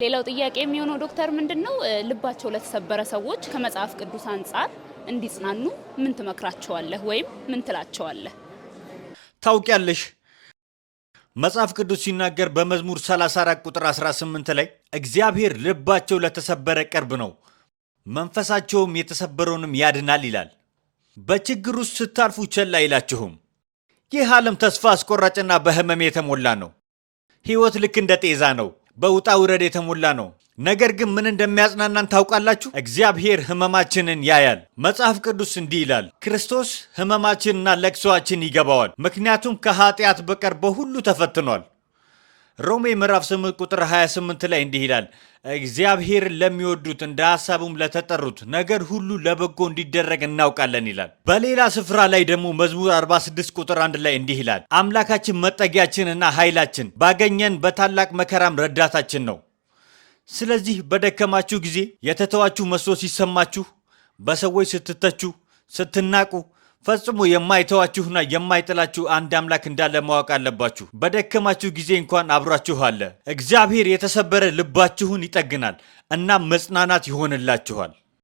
ሌላው ጥያቄ የሚሆነው ዶክተር ምንድነው ልባቸው ለተሰበረ ሰዎች ከመጽሐፍ ቅዱስ አንጻር እንዲጽናኑ ምን ትመክራቸዋለህ ወይም ምን ትላቸዋለህ? ታውቂያለሽ መጽሐፍ ቅዱስ ሲናገር በመዝሙር 34 ቁጥር 18 ላይ እግዚአብሔር ልባቸው ለተሰበረ ቅርብ ነው፣ መንፈሳቸውም የተሰበረውንም ያድናል ይላል። በችግር ውስጥ ስታልፉ ቸል አይላችሁም። ይህ ዓለም ተስፋ አስቆራጭና በህመም የተሞላ ነው። ሕይወት ልክ እንደ ጤዛ ነው፣ በውጣ ውረድ የተሞላ ነው። ነገር ግን ምን እንደሚያጽናናን ታውቃላችሁ? እግዚአብሔር ህመማችንን ያያል። መጽሐፍ ቅዱስ እንዲህ ይላል፣ ክርስቶስ ህመማችንና ለቅሶአችን ይገባዋል፣ ምክንያቱም ከኃጢአት በቀር በሁሉ ተፈትኗል። ሮሜ ምዕራፍ 8 ቁጥር 28 ላይ እንዲህ ይላል፣ እግዚአብሔር ለሚወዱት እንደ ሐሳቡም ለተጠሩት ነገር ሁሉ ለበጎ እንዲደረግ እናውቃለን ይላል። በሌላ ስፍራ ላይ ደግሞ መዝሙር 46 ቁጥር 1 ላይ እንዲህ ይላል፣ አምላካችን መጠጊያችንና ኃይላችን፣ ባገኘን በታላቅ መከራም ረዳታችን ነው። ስለዚህ በደከማችሁ ጊዜ የተተዋችሁ መስሎ ሲሰማችሁ፣ በሰዎች ስትተቹ፣ ስትናቁ ፈጽሞ የማይተዋችሁና የማይጥላችሁ አንድ አምላክ እንዳለ ማወቅ አለባችሁ። በደከማችሁ ጊዜ እንኳን አብሯችሁ አለ። እግዚአብሔር የተሰበረ ልባችሁን ይጠግናል እና መጽናናት ይሆንላችኋል።